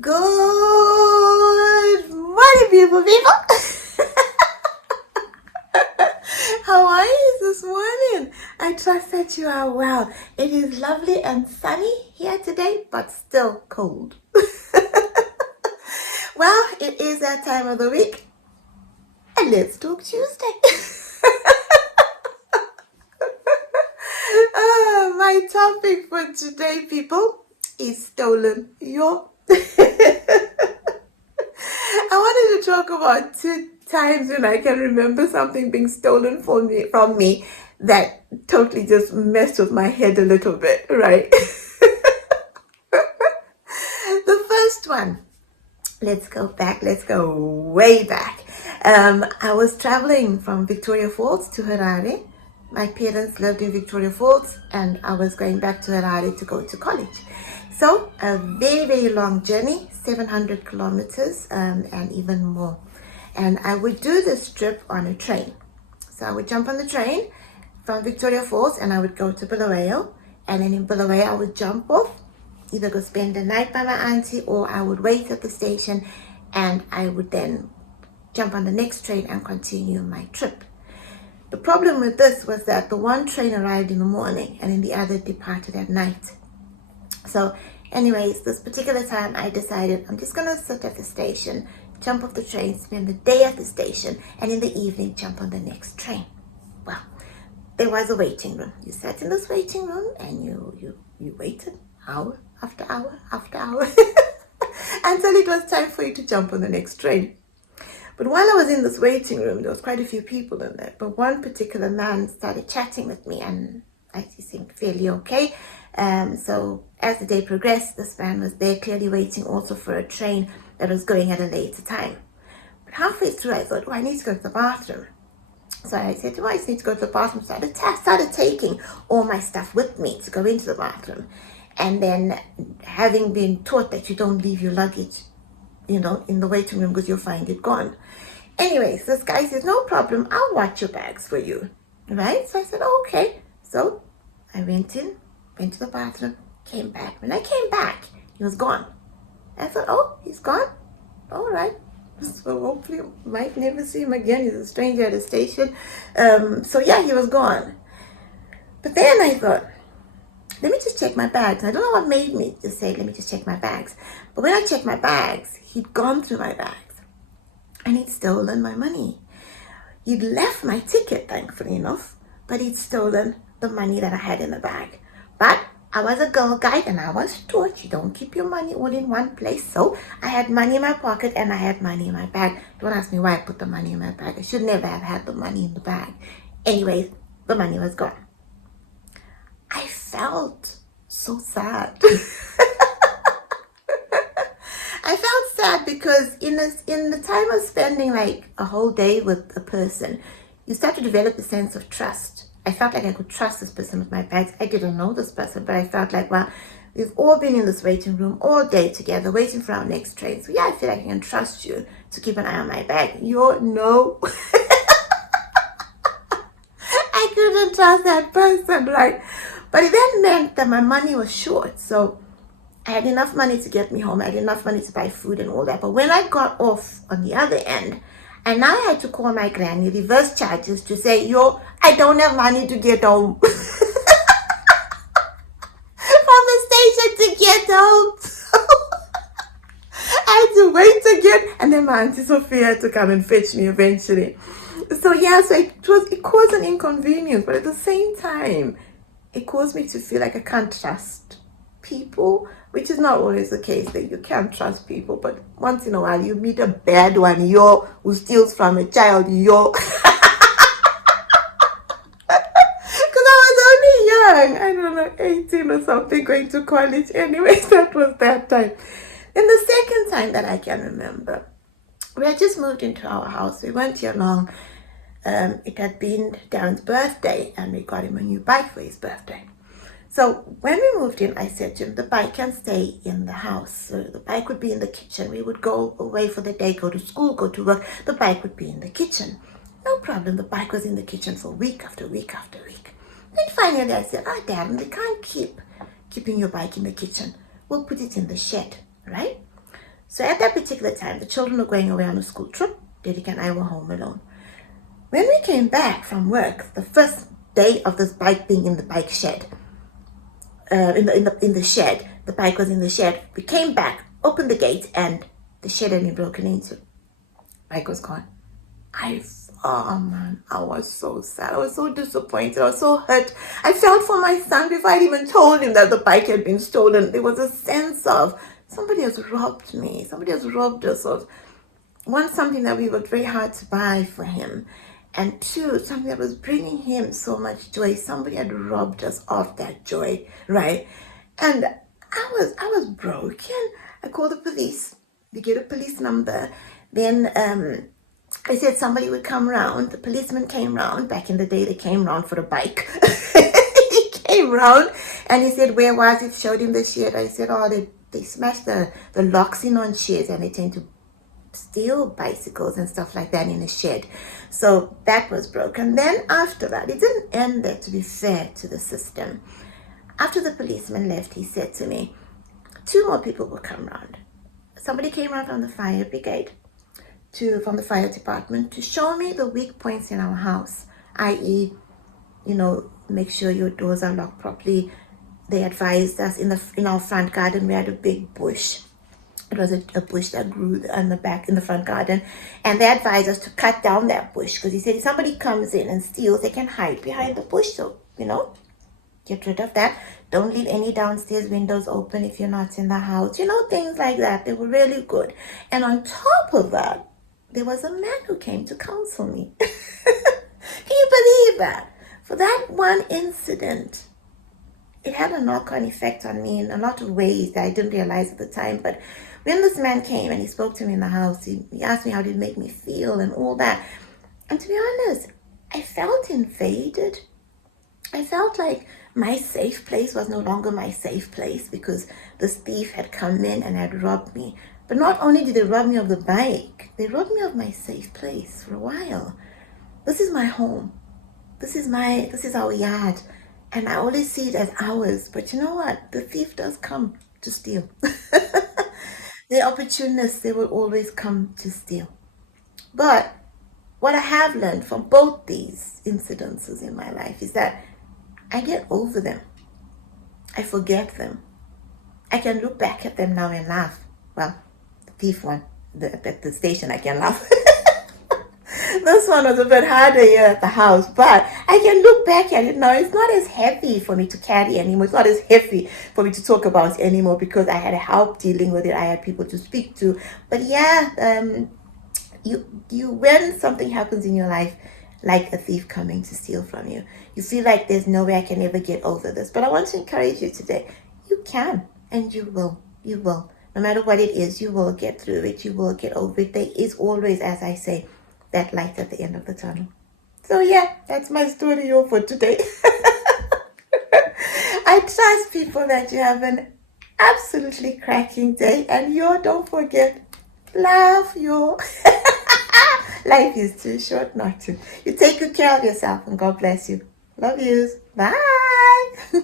Good morning, beautiful people. How are you this morning? I trust that you are well. It is lovely and sunny here today, but still cold. Well, it is that time of the week, and let's talk Tuesday. My topic for today, people, is stolen. I wanted to talk about 2 times when I can remember something being stolen from me that totally just messed with my head a little bit, right? The first one, let's go way back. I was traveling from Victoria Falls to Harare. My parents lived in Victoria Falls and I was going back to Harare to go to college. So a very, very long journey, 700 kilometers and even more. And I would do this trip on a train. So I would jump on the train from Victoria Falls and I would go to Bulawayo. And then in Bulawayo, I would jump off, either go spend the night by my auntie or I would wait at the station and I would then jump on the next train and continue my trip. The problem with this was that the one train arrived in the morning and then the other departed at night. So anyways, this particular time I decided I'm just gonna sit at the station, jump off the train, spend the day at the station, and in the evening jump on the next train. Well, there was a waiting room. You sat in this waiting room and you waited hour after hour after hour until it was time for you to jump on the next train. But while I was in this waiting room, there was quite a few people in there. But one particular man started chatting with me and he seemed fairly okay. So as the day progressed, this man was there clearly waiting also for a train that was going at a later time. But halfway through, I thought, I need to go to the bathroom. So I said, I just need to go to the bathroom. So I started taking all my stuff with me to go into the bathroom. And then having been taught that you don't leave your luggage, in the waiting room because you'll find it gone. Anyways, this guy says, no problem, I'll watch your bags for you. Right? So I said, okay. So I went to the bathroom, came back. When I came back, he was gone. I thought, he's gone? All right. So hopefully I might never see him again. He's a stranger at a station. So yeah, he was gone. But then I thought, let me just check my bags. I don't know what made me just say, let me just check my bags. But when I checked my bags, he'd gone through my bags and he'd stolen my money. He'd left my ticket, thankfully enough, but he'd stolen the money that I had in the bag. But I was a girl guide and I was taught you don't keep your money all in one place. So I had money in my pocket and I had money in my bag. Don't ask me why I put the money in my bag. I should never have had the money in the bag. Anyways, the money was gone. I felt so sad. I felt sad because in the time of spending like a whole day with a person, you start to develop a sense of trust. I felt like I could trust this person with my bags. I didn't know this person, but I felt like, well, we've all been in this waiting room all day together, waiting for our next train. So yeah, I feel like I can trust you to keep an eye on my bag. No. I couldn't trust that person, right? But it then meant that my money was short. So I had enough money to get me home. I had enough money to buy food and all that. But when I got off on the other end, I now had to call my granny, reverse charges, to say, I don't have money to get home. From the station to get home. I had to wait again. And then my Auntie Sophia had to come and fetch me eventually. So yeah, so it caused an inconvenience. But at the same time, it caused me to feel like I can't trust people, which is not always the case, that you can't trust people, but once in a while you meet a bad one, who steals from a child, Because I was only young, I don't know, 18 or something, going to college. Anyways, that was that time. Then the second time that I can remember, we had just moved into our house. We weren't here long. It had been Darren's birthday and we got him a new bike for his birthday. So when we moved in, I said to him, the bike can stay in the house. So the bike would be in the kitchen. We would go away for the day, go to school, go to work. The bike would be in the kitchen. No problem. The bike was in the kitchen for week after week after week. Then finally I said, Darren, we can't keep keeping your bike in the kitchen. We'll put it in the shed, right? So at that particular time, the children were going away on a school trip. Dedrick and I were home alone. When we came back from work, the first day of this bike being in the bike shed, in the shed, the bike was in the shed. We came back, opened the gate, and the shed had been broken into. Bike was gone. Oh man, I was so sad. I was so disappointed. I was so hurt. I felt for my son before I'd even told him that the bike had been stolen. There was a sense of somebody has robbed me. Somebody has robbed us of one, something that we worked very hard to buy for him, and two, something that was bringing him so much joy. Somebody had robbed us of that joy, right? And I was broken. I called the police. We get a police number. Then I said somebody would come round. The policeman came round. Back in the day, they came round for a bike. He came round and he said, where was it? Showed him the shed. I said, oh, they smashed the locks in on sheds, and they tend to steal bicycles and stuff like that in a shed. So that was broken. Then after that, it didn't end there, to be fair to the system. After the policeman left, he said to me, 2 more people will come round. Somebody came round from the fire brigade, from the fire department, to show me the weak points in our house, i.e., make sure your doors are locked properly. They advised us in our front garden, we had a big bush. It was a bush that grew in the front garden. And they advised us to cut down that bush, because he said if somebody comes in and steals, they can hide behind the bush. So, get rid of that. Don't leave any downstairs windows open if you're not in the house. Things like that. They were really good. And on top of that, there was a man who came to counsel me. Can you believe that? For that one incident, it had a knock-on effect on me in a lot of ways that I didn't realize at the time. But when this man came and he spoke to me in the house, he asked me how did it make me feel and all that. And to be honest, I felt invaded. I felt like my safe place was no longer my safe place, because this thief had come in and had robbed me. But not only did they rob me of the bike, they robbed me of my safe place for a while. This is my home. This is our yard. And I always see it as ours. But you know what? The thief does come to steal. The opportunists, they will always come to steal. But what I have learned from both these incidences in my life is that I get over them. I forget them. I can look back at them now and laugh. Well, the thief one, at the station, I can laugh. This one was a bit harder here at the house, but I can look back at it now. It's not as heavy for me to carry anymore. It's not as heavy for me to talk about anymore, because I had help dealing with it. I had people to speak to. But yeah, you when something happens in your life, like a thief coming to steal from you, you feel like there's no way I can ever get over this. But I want to encourage you today. You can, and you will. You will. No matter what it is, you will get through it. You will get over it. There is always, as I say, that light at the end of the tunnel. So yeah, that's my story for today. I trust, people, that you have an absolutely cracking day, and don't forget, laugh, life is too short not to. You take good care of yourself, and God bless you. Love yous. Bye.